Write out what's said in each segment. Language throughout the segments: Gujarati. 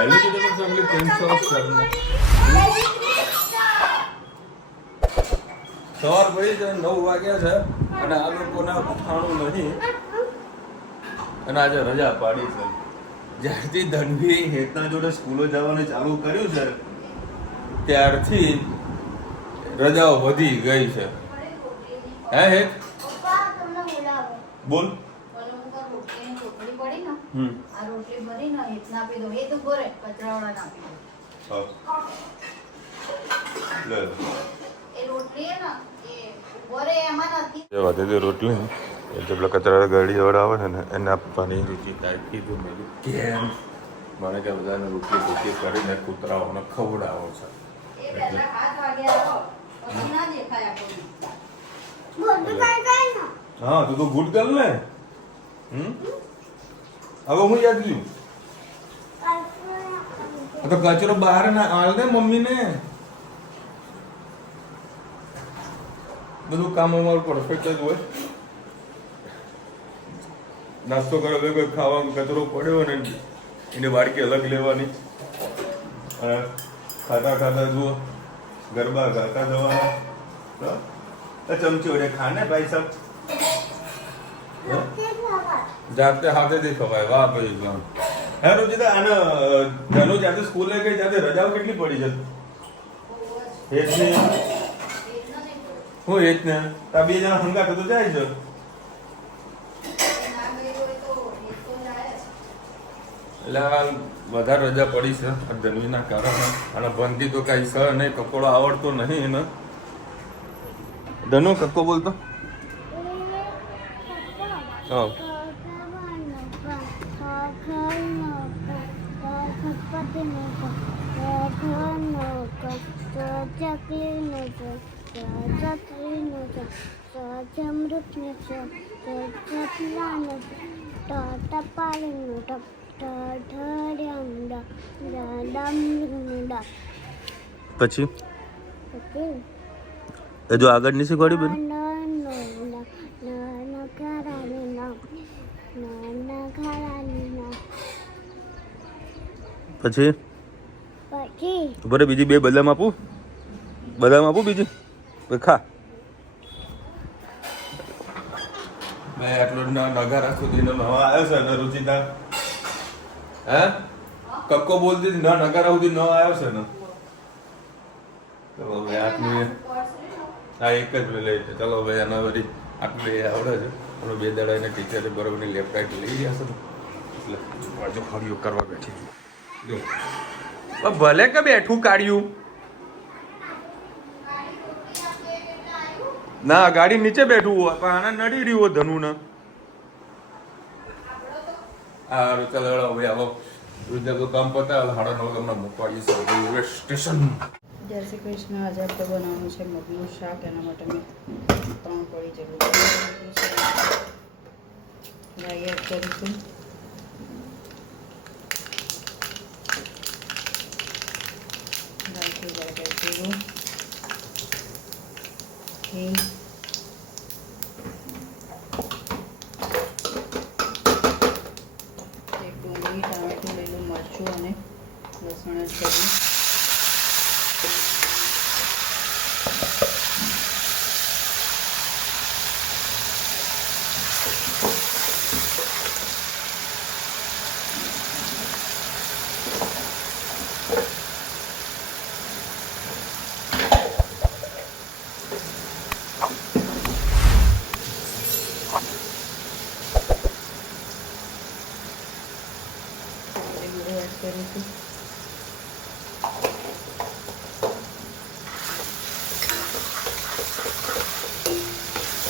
Eligible family prince of Sharma સવાર પડી છે 9 વાગ્યા છે અને આ લોકોને ઉઠાણું નહીં અને આજે રજા પાડી છે. જ્યારથી ધનવી હેતના જોડે સ્કૂલો જવાનું ચાલુ કર્યું છે ત્યારથી રજાઓ વધી ગઈ છે. હે હેત બોલ. રોટલી પેલા કચરા ગાડી વાળા આવે છે ને એને આપવાની રૂચિ કીધું મેં કેમ મને કે બધાને રોટલી રોટલી કરીને કૂતરાઓને ખવડાવો છે. હા તું તો ગુડ ગર્લ ને. હવે હું યાદ લ્યું તો કચરો બહાર ના આલ દે મમ્મી ને. બધું કામ અમારું પરફેક્ટ જ હોય. નાસ્તો કરો તો કોઈ ખાવાનો કચરો પડ્યો ને એને વાડકી અલગ લેવાની અને ખાતા ખાતા જુઓ ગરબા ગાતા જવાના. ચમચી વડે ખાને ભાઈ સાહેબ જાતે હાથે દે ખવાય. વાહ ભાઈ હે રોજીતા આને જાનો જાતે સ્કૂલે ગઈ જાતે રજાઓ કેટલી પડી છે હું એક ને આ બે જણા હંગાત તો જાય છે. એટલે વધારે રજા પડી છે ધનવીના કારણે અને ભણતી તો કઈ છે નહીં. કપડો આવડતો નહીં એને. ધનુ કક્કો બોલતો હા પછી એ જો આગળ ની શીખવાડી બેન પછી બરે બીજી બે બદામ આપું બીજી ખા. મેં આટલો નગારા સુધી નવા આવ્યો છે ને રુચિતા હે કક્કો બોલતી ના નગારા સુધી નવા આવ્યો છે ને. ચલો ભાઈ આટલું હા એક જ લઈ છે. ચલો ભાઈ આના બધી આટલું આવડે છે પણ બે દાડા એને ટીચરે બરોબરની લેપટાઈટ લઈ ગયા છે ને એટલે બાજુ ખડીઓ કરવા બેઠી જો ભલે કે બેઠું કાઢ્યું ના ગાડી નીચે બેઠું હોય પણ આને નડી રહ્યું હોય ધનુ ને. સારું ચાલો ભાઈ આવો તો કામ પતા 9:30 તમને મૂકવાડી છે રેલવે સ્ટેશન. જય શ્રી કૃષ્ણ. આજે આપણે બનાવવાનું છે મગનું શાક. એના માટે મેં 3 કળી જેટલું રાઈ એડ કરીશું. રાઈથી બરાબર જીરું હિંગ એક ડુંગળી ટામેટું લીલું મરચું અને લસણ એડ કર્યું. એડ કરીશું.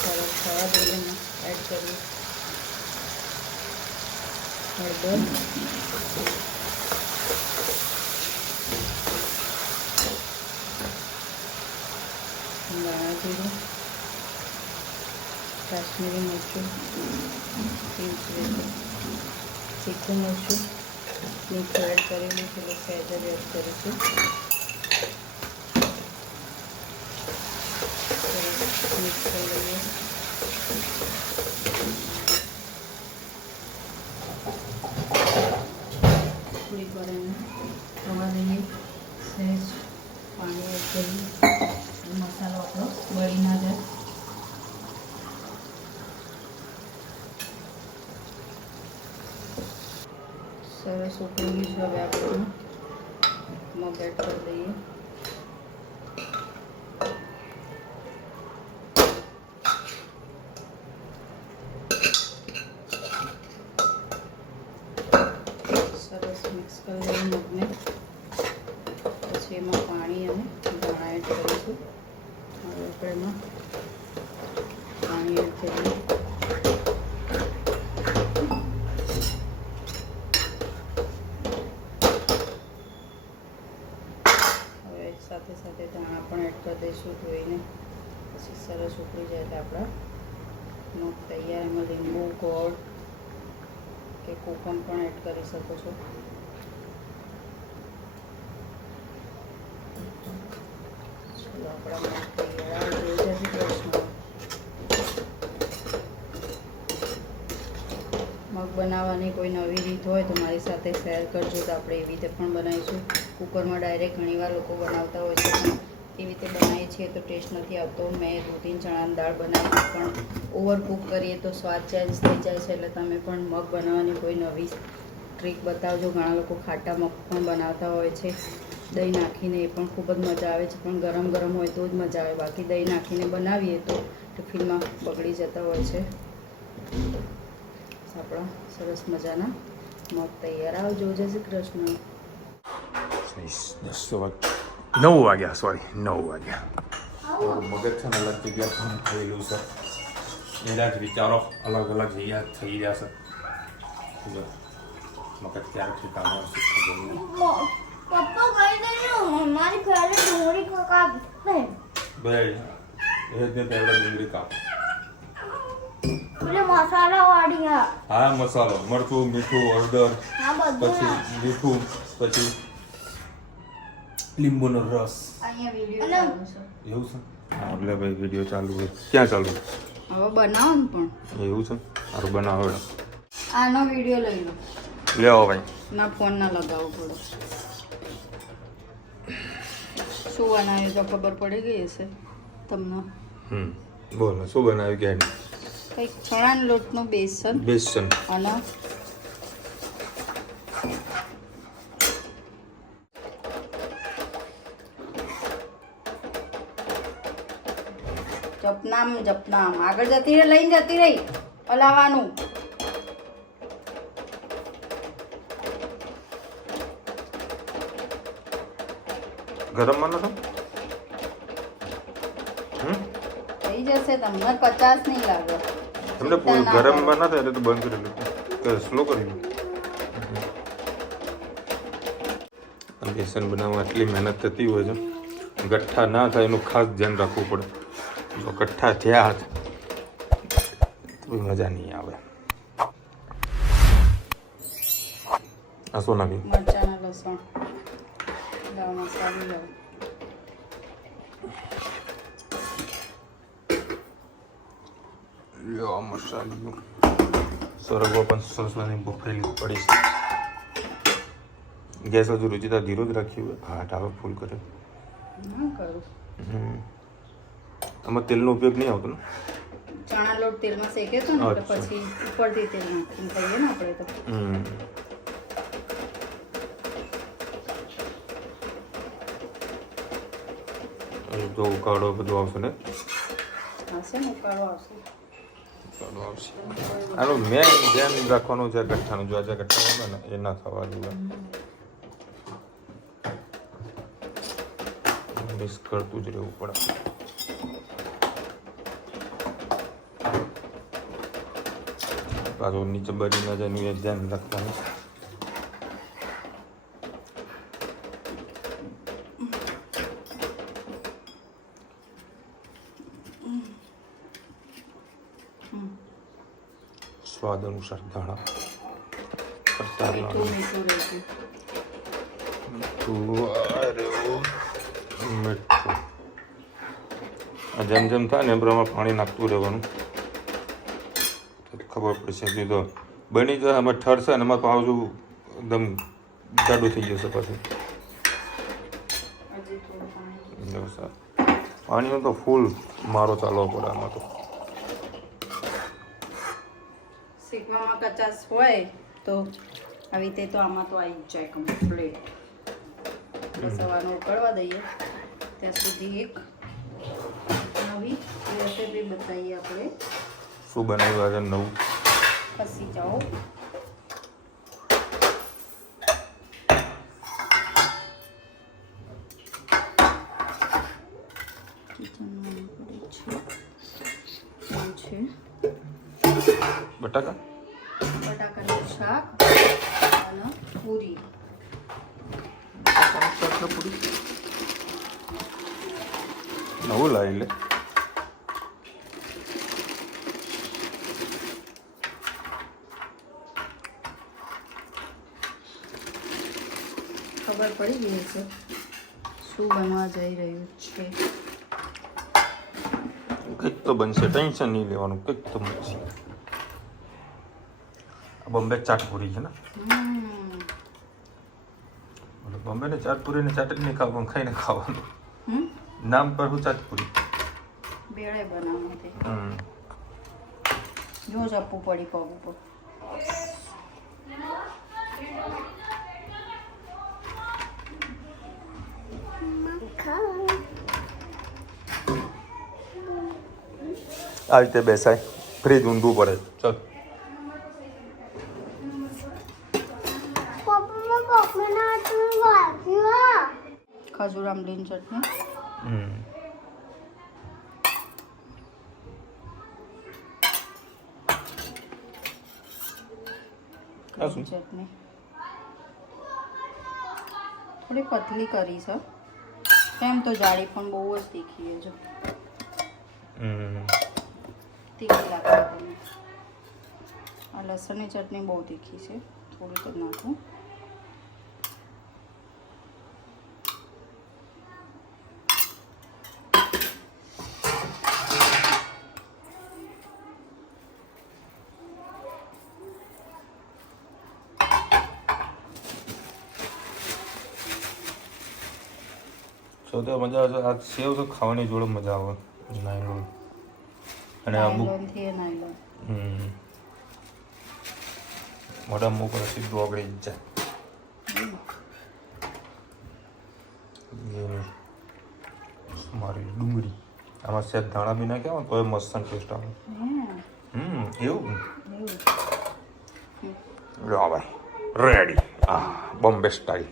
સરસ થવા દઈએ એડ કરીએ હળદર ધાણા જીરું કાશ્મીરી મરચું તીખું મરચું મીઠું એડ કરેલું છે એટલે સહેજ જ એડ કરીશું. મિક્સ કરી લઈએ. થોડીક વાર એને થવા દઈએ. સહેજ પાણી એડ કરી મસાલો આપણો બળી ના જાય. સરસ ઉકળી ગયું છે. હવે આપણે મગ એડ કરી દઈએ. સરસ મિક્સ કરી દઈએ મગને. પછી એમાં પાણી અને ધાણા એડ કરીશું. હવે આપણે એમાં પાણી એડ કરીએ. હવે સાથે સાથે ધાણા પણ એડ કરી દઈશું ધોઈને. પછી સરસ ઉકળી જાય એટલે આપણા મગ તૈયાર. એમાં લીંબુ, ગોળ કે કોકમ પણ એડ કરી શકો છો. ચલો આપણા મગ તૈયાર. જય શ્રી કૃષ્ણ. મગ બનાવવાની કોઈ નવી રીત હોય તો મારી સાથે શેર કરજો, તો આપણે એવી રીતે પણ બનાવીશું. કુકરમાં ડાયરેક્ટ ઘણીવાર લોકો બનાવતા હોય છે, પણ એવી રીતે બનાવીએ છીએ તો ટેસ્ટ નથી આવતો. મેં 2-3 ચણાની દાળ બનાવી, પણ ઓવરકુક કરીએ તો સ્વાદ ચેન્જ થઈ જાય છે. એટલે તમે પણ મગ બનાવવાની કોઈ નવી ટ્રીક બતાવજો. ઘણા લોકો ખાટા મગ પણ બનાવતા હોય છે દહીં નાખીને, એ પણ ખૂબ જ મજા આવે છે. પણ ગરમ ગરમ હોય તો જ મજા આવે, બાકી દહીં નાખીને બનાવીએ તો ટિફિનમાં બગડી જતા હોય છે. આપણા સરસ મજાના મગ તૈયાર. આવજો. જય શ્રી કૃષ્ણ. 9 વાગ્યા, સોરી 9 વાગ્યા. મારું મગજ છે ને અલગ જગ્યા પણ થયેલું છે. એના જ વિચારો અલગ અલગ જગ્યા થઈ રહ્યા છે. મગજ ક્યારે ઠેકાણું આવશે ખબર નહીં. પપ્પા કહી દે મારી ફેવરેટ ડુંગળી કાપ દે. ભાઈ એ જ ને પહેલા ડુંગળી કાપ. એટલે મસાલા વાળી હા, મસાલો, મરચું, મીઠું, હળદર, હા બધું પછી મીઠું, પછી લીંબુનો રસ. અહીંયા વિડીયો ચાલુ છે. એવું છે? હા, એટલે ભાઈ વિડીયો ચાલુ છે. ક્યાં ચાલુ? હવે બનાવો ને પણ. એવું છે? સારું બનાવો. આનો વિડીયો લઈ લો. લેવો ભાઈ. ના ફોન ના લગાવો પડો. શું બનાવ્યું તો ખબર પડી ગઈ હશે તમને. બોલો શું બનાવ્યું કે કંઈક ચણાના લોટનું બેસન અને જપનામ આગળ જતી રહી, લઈને જતી રહી હલાવાનું. ગરમ માં નતો થઈ જશે. તમને 50 નહીં લાગે. તમને ગરમ માં ના થાય એટલે તો બંધ કરી લો, સ્લો કરી લો. બેસન બનાવવા આટલી મહેનત થતી હોય છે, ગઠ્ઠા ના થાય એનું ખાસ ધ્યાન રાખવું પડે. જો ગઠ્ઠા થયા કોઈ મજા નહીં આવે. આ શું નાખ્યું? મરચાના લસણ, દાળ મસાલો લાવ. લ્યો મસાલો સરગવો પણ સરસ બફેલી પડી છે. ગેસ હજુ રુચિતા ધીરો જ રાખ્યું હોય. હા, ટાવર ફૂલ કરે. ના કરું. આમાં તેલનો ઉપયોગ નહીં આવતો ને? ચણા લોટ તેલમાં શેક્યો હતો ને એટલે પછી ઉપરથી તેલ નાખીને ખાઈએ ને આપણે તો. તો ઉકાળો બધું આવશે ને? આવશે ને, ઉકાળો આવશે. આનું મેન ધ્યાન રાખવાનું છે ગઠ્ઠાનું. જો આજે ગઠ્ઠા હોય ને એ ના થવા દેવા. મિક્સ કરતું જ રહેવું પડે. પાછું નીચે બળી ના જાય એનું એ ધ્યાન રાખવાનું. સ્વાદ અનુસાર ધાણા, મીઠું. જેમ જેમ થાય ને એમ પ્રમાણે પાણી નાખતું રહેવાનું. ખબર પડશે. હજી તો બની જાય એમાં ઠરશે ને એમાં પાછું એકદમ જાડું થઈ જશે પછી. હજી થોડું પાણી. એવું સારું. પાણીનો તો ફૂલ મારો ચાલવો પડે આમાં તો. શીખવામાં કચાશ હોય તો આવી રીતે તો આમાં તો આવી જ જાય કમ્પ્લીટ. બસ સવારનું ઉકળવા દઈએ ત્યાં સુધી એક નવી રેસીપી બતાવીએ આપણે. શું બનાવ્યું આજે નવું? ખસી જાઓ. કિચનમાં પડી છે બટાકા બટાકાનું શાક અને પૂરી. નવું લાવી લે. ખબર પડી ગઈ છે શું બનવા જઈ રહ્યું છે. કંઈક તો બનશે, ટેન્શન નહીં લેવાનું, કંઈક તો બનશે. આ બોમ્બે ચાટપુરી છે ને? બોમ્બે ને ચાટપુરી ને ચાટ જ નહીં ખાવાનું, ખાઈને ખાવાનું. નામ પર હું ચાટપુરી. બેળે બનાવવાનું તે જો ચપ્પુ પડી પગ ઉપર. આ રીતે બેસાય, ફ્રીજ ઊંધું પડે. ચલ ખજૂર આંબલીની ચટણી. ચટણી થોડી પતલી કરી છે કેમ તો જાડી પણ બહુ જ તીખી છે. જો તીખી લાગે તમને. આ લસણની ચટણી બહુ તીખી છે, થોડીક જ નાખું. સૌથી મજા આવે આ સેવ તો ખાવાની જોડે મજા આવે. નાયલોન અને અમુક મોઢા મૂક સીધું ઓગળી જ જાય. મારી ડુંગળી આમાં સેજ ધાણા બી નાખ્યા હોય તો એ મસ્ત ટેસ્ટ આવે. એવું લો ભાઈ રેડી. બોમ્બે સ્ટાઈલ.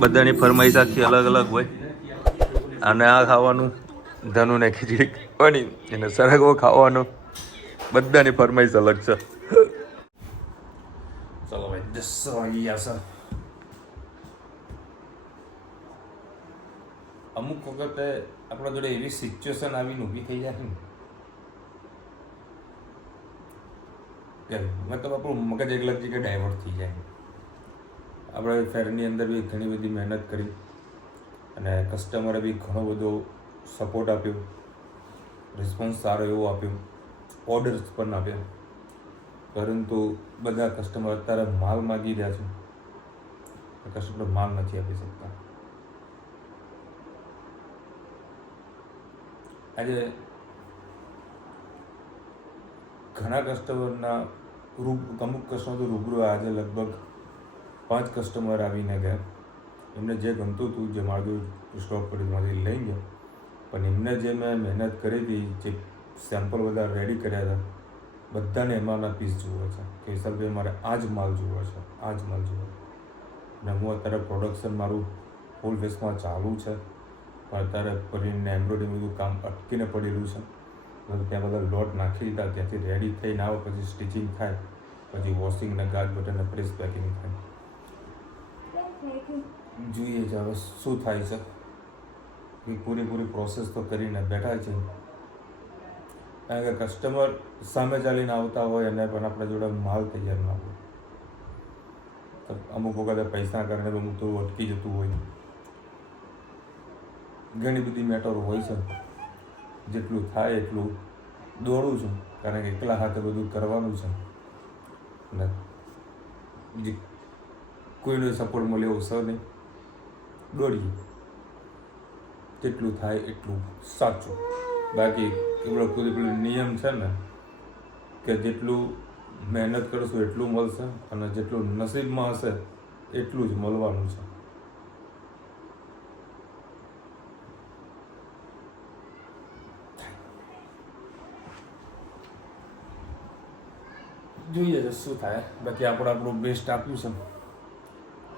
બધાની ફરમાઈશ આખી અલગ અલગ હોય. અને આ ખાવાનું ધનુને ખીચડી બની એને સરગવો ખાવાનો, બધાની ફરમાઈશ અલગ છે. ચલો ભાઈ 10 વાગી ગયા છે. અમુક વખતે આપણા જોડે એવી સિચ્યુએશન આવીને ઊભી થઈ જાય ને મતલબ આપણું મગજ એકલગ જગ્યાએ ડાયવર્ટ થઈ જાય. આપણે ફેરની અંદર બી ઘણી બધી મહેનત કરી અને કસ્ટમરે બી ઘણો બધો સપોર્ટ આપ્યો, રિસ્પોન્સ સારો એવો આપ્યો, ઓર્ડર્સ પણ આપ્યા. પરંતુ બધા કસ્ટમર અત્યારે માલ માગી રહ્યા છે, કસ્ટમર માલ નથી આપી શકતા. આજે ઘણા કસ્ટમરના અમુક કસ્ટમર તો રૂબરૂ આજે લગભગ 5 કસ્ટમર આવીને ગયા. એમને જે ગમતું હતું, જે મારું સ્ટોક પડ્યું એમાંથી લઈ ગયા. પણ એમને જે મેં મહેનત કરી હતી, જે સેમ્પલ બધા રેડી કર્યા હતા, બધાને એમાંના પીસ જોવે છે કે વિશાલભાઈ મારે આ જ માલ જોવે છે, આ જ માલ જોવે. અને હું અત્યારે પ્રોડક્શન મારું ફૂલ ફેસમાં ચાલુ છે, પણ અત્યારે કરીને એમ્બ્રોઇડરી બધું કામ અટકીને પડેલું છે. ત્યાં બધા લોટ નાખી દીધા, ત્યાંથી રેડી થઈને આવે, પછી સ્ટિચિંગ થાય, પછી વોશિંગ ને ગાજ બટન ને પ્રેસ પેકિંગ થાય. જોઈએ છે હવે શું થાય છે. એ પૂરી પ્રોસેસ તો કરીને બેઠા છે. કારણ કે કસ્ટમર સામે ચાલીને આવતા હોય અને પણ આપણા જોડે માલ તૈયાર ના હોય, તો અમુક વખતે પૈસા કારણે અમુક તો અટકી જતું હોય. ઘણી બધી મેટરો હોય છે. જેટલું થાય એટલું દોડું છું, કારણ કે એકલા હાથે બધું કરવાનું છે. અને બીજી કોઈનો સપોર્ટ મળે એવું છે નહીં. દોડીએ જેટલું થાય એટલું સાચું. બાકી એવડો કોઈ પેલો નિયમ છે ને કે જેટલું મહેનત કરશું એટલું મળશે અને જેટલું નસીબમાં હશે એટલું જ મળવાનું છે. જોઈએ છે શું થાય. બાકી આપણું બેસ્ટ આપ્યું છે.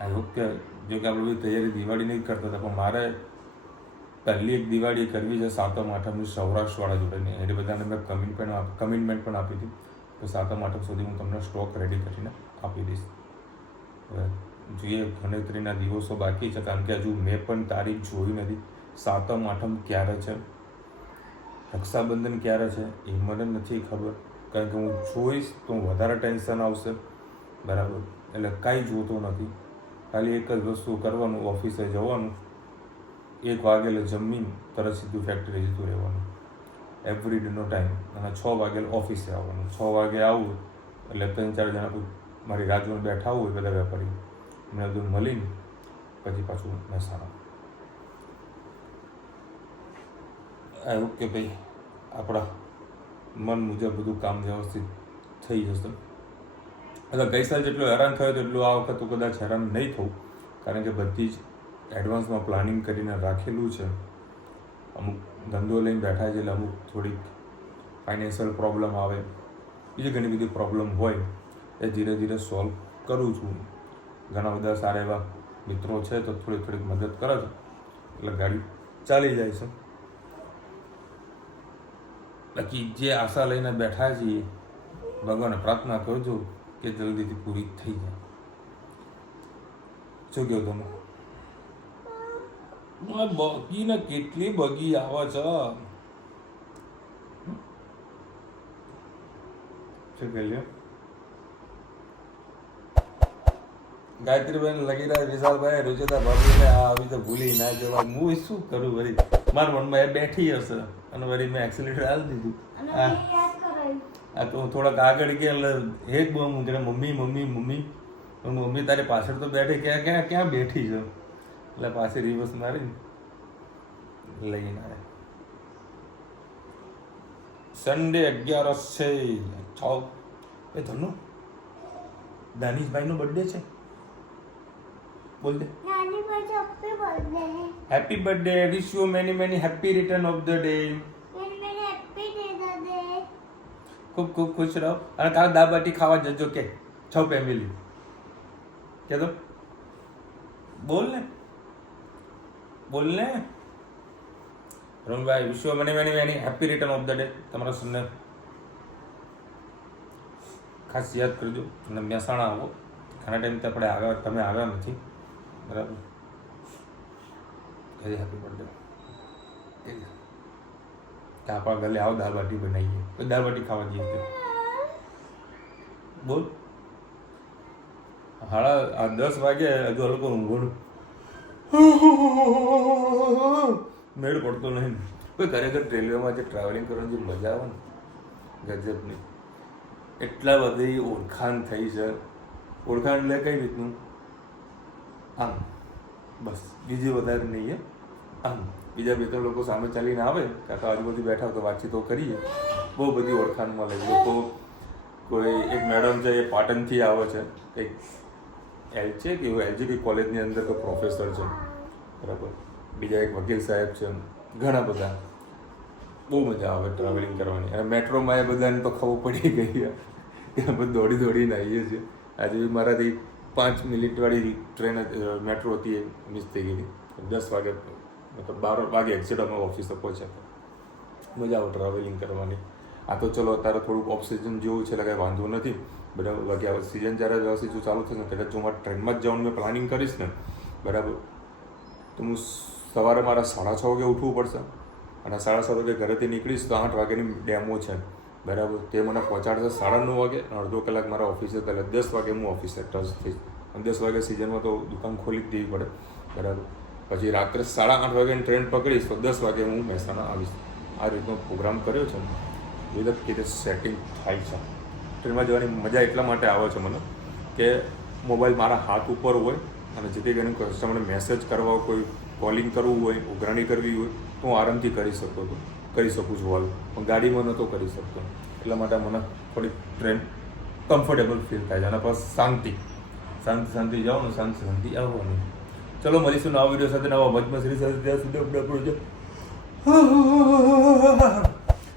આઈ હોપ કે જો કે આપણે બધી તૈયારી દિવાળીની જ કરતા હતા, પણ મારે પહેલી એક દિવાળી કરવી છે 7મ 8મની સૌરાષ્ટ્રવાળા જોડેની. એટલે બધાને મેં કમિટમેન્ટ પણ આપી હતી તો 7મ 8મ સુધી હું તમને સ્ટોક રેડી કરીને આપી દઈશ. હવે જોઈએ, ગણતરીના દિવસો બાકી છે, કારણ કે હજુ મેં પણ તારીખ જોઈ નથી. 7મ 8મ ક્યારે છે, રક્ષાબંધન ક્યારે છે એ મને નથી ખબર, કારણ કે હું જોઈશ તો વધારે ટેન્શન આવશે. બરાબર, એટલે કાંઈ જોતો નથી. ખાલી એક જ વસ્તુ કરવાનું, ઓફિસે જવાનું, 1 વાગે જમીન તરત સીધું ફેક્ટરી જતું રહેવાનું, એવરી ડેનો ટાઈમ, અને 6 વાગે ઓફિસે આવવાનું. 6 વાગે આવું એટલે 3-4 જણા મારી રાજમાં બેઠા હોય બધા વેપારી, એમને બધું મળીને પછી પાછું મહેસાણા. આઈ હોપ કે ભાઈ આપણા મન મુજબ બધું કામ વ્યવસ્થિત થઈ જશે. એટલે ગઈ સાલ જેટલું હેરાન થયો તેટલું આ વખત તો કદાચ હેરાન નહીં થવું, કારણ કે બધી જ એડવાન્સમાં પ્લાનિંગ કરીને રાખેલું છે. અમુક ધંધો લઈને બેઠા છે એટલે અમુક થોડીક ફાઇનાન્શિયલ પ્રોબ્લેમ આવે, બીજી ઘણી બધી પ્રોબ્લેમ હોય એ ધીરે ધીરે સોલ્વ કરું છું. ઘણા બધા સારા એવા મિત્રો છે તો થોડીક મદદ કરે છે એટલે ગાડી ચાલી જાય છે. બાકી જે આશા લઈને બેઠા છીએ ભગવાનને પ્રાર્થના કરજો કે જલ્દીથી પૂરી થઈ જાય. શું કહો તમે? બગી ને કેટલી બગી આવે છે. શું કહે ગાયત્રીબેન લગી રહ્યા, વિશાલભાઈ, રુચિતા ભાભીને આવી તો ભૂલી ના જવા. હું શું કરું વળી, મારા મનમાં એ બેઠી હશે અને વળી મેં એક્સિલેટર આપી દીધું. આ તો હું થોડાક આગળ ગયા એટલે એક બહુ હું કે મમ્મી મમ્મી મમ્મી મમ્મી તારી પાછળ તો બેઠી, ક્યાં બેઠી છે, એટલે પાછી રિવર્સ મારી લઈને આવે. સન્ડે 11 છે. એ ધનુ દાનિશભાઈનો બર્થડે છે, બોલ દે. Happy birthday, wish you many happy return of the day. ખૂબ ખૂબ ખુશ રહો અને કાલ દાળ-બાટી ખાવા જજો કે છો ફેમિલી કે તો બોલ ને રમભાઈ, wish you many happy return of the day. તમારા સનને ખાસ યાદ કરજો અને મહેસાણા આવો. ઘણા ટાઈમથી આપણે આવ્યા, તમે આવ્યા નથી, બરાબર? Happy birthday. આપણા ઘરે આવો, દાળ-બાટી બનાવીએ, કોઈ દાળ-બાટી ખાવા જઈએ તો બોલ. 10 વાગે હજુ આ લોકો ઊંઘવાનું મેળ પડતો નહીં. કોઈ ખરેખર રેલવેમાં જે ટ્રાવેલિંગ કરવાની જે મજા આવે ને ગજબની. એટલા બધી ઓળખાણ થઈ છે. ઓળખાણ એટલે કઈ રીતનું? આમ બસ, બીજી વધારે નહીં. આમ બીજા 2-3 લોકો સામે ચાલીને આવે, કાકા આજુબાજુ બેઠા તો વાતચીતો કરીએ, બહુ બધી ઓળખાણ મળે. લોકો કોઈ એક મેડમ છે એ પાટણથી આવે છે, એક છે કે એલજીબી કોલેજની અંદર તો પ્રોફેસર છે, બરાબર? બીજા એક વકીલ સાહેબ છે, ઘણા બધા. બહુ મજા આવે ટ્રાવેલિંગ કરવાની. અને મેટ્રોમાં એ બધાને તો ખબર પડી ગઈ કે આપણે દોડીને આવીએ છીએ. આજે બી મારાથી 5 મિનિટવાળી ટ્રેન મેટ્રો હતી, એ મિસ થઈ ગઈ હતી. 10 વાગે મતલબ 12 વાગે એક્ઝેક્ટ ઓફિસે પહોંચ્યા. મજા આવે ટ્રાવેલિંગ કરવાની. આ તો ચલો અત્યારે થોડુંક ઓફ સિઝન જેવું છે એટલે કાંઈ વાંધો નથી, બરાબર? બાકી આ સિઝન જ્યારે વ્યવસ્થિત જો ચાલુ થશે ને કદાચ જો મારે ટ્રેનમાં જ જવાનું મેં પ્લાનિંગ કરીશ ને, બરાબર, તો હું સવારે મારા 6:30 વાગે ઉઠવું પડશે અને 7:30 વાગે ઘરેથી નીકળીશ તો 8 વાગ્યાની ડેમો છે, બરાબર? તે મને પહોંચાડશે 9:30 વાગે અને અડધો કલાક મારા ઓફિસે, એટલે 10 વાગે હું ઓફિસે ટચ થઈશ. અને 10 વાગે સિઝનમાં તો દુકાન ખોલી જ દેવી પડે, બરાબર? પછી રાત્રે 8:30 વાગ્યાની ટ્રેન પકડીશ તો 10 વાગે હું મહેસાણા આવીશ. આ રીતનો પ્રોગ્રામ કર્યો છે. વિવિધ રીતે સેટિંગ થાય છે. ટ્રેનમાં જવાની મજા એટલા માટે આવે છે મને કે મોબાઈલ મારા હાથ ઉપર હોય અને જેથી કરીને કસ્ટમરને મેસેજ કરવા કોઈ કોલિંગ કરવું હોય ઉઘરાણી કરવી હોય તો હું આરામથી કરી શકું છું હાલ પણ ગાડીમાં નહોતો કરી શકતો એટલા માટે મને થોડી ટ્રેન કમ્ફર્ટેબલ ફીલ થાય છે અને બસ શાંતિ જાઓ ને શાંતિ આવવાની. ચલો મળીશું નવા વિડીયો સાથે નવા મજમસરી સાથે. ત્યાં સુધી આપણે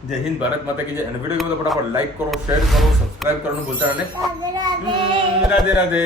જય હિન્દ, ભારત માતા કી જય. અને વિડીયો ગમે તો ફટાફટ લાઈક કરો, શેર કરો, સબસ્ક્રાઇબ કરવાનું ભૂલતા નહીં. રાધે રાધે.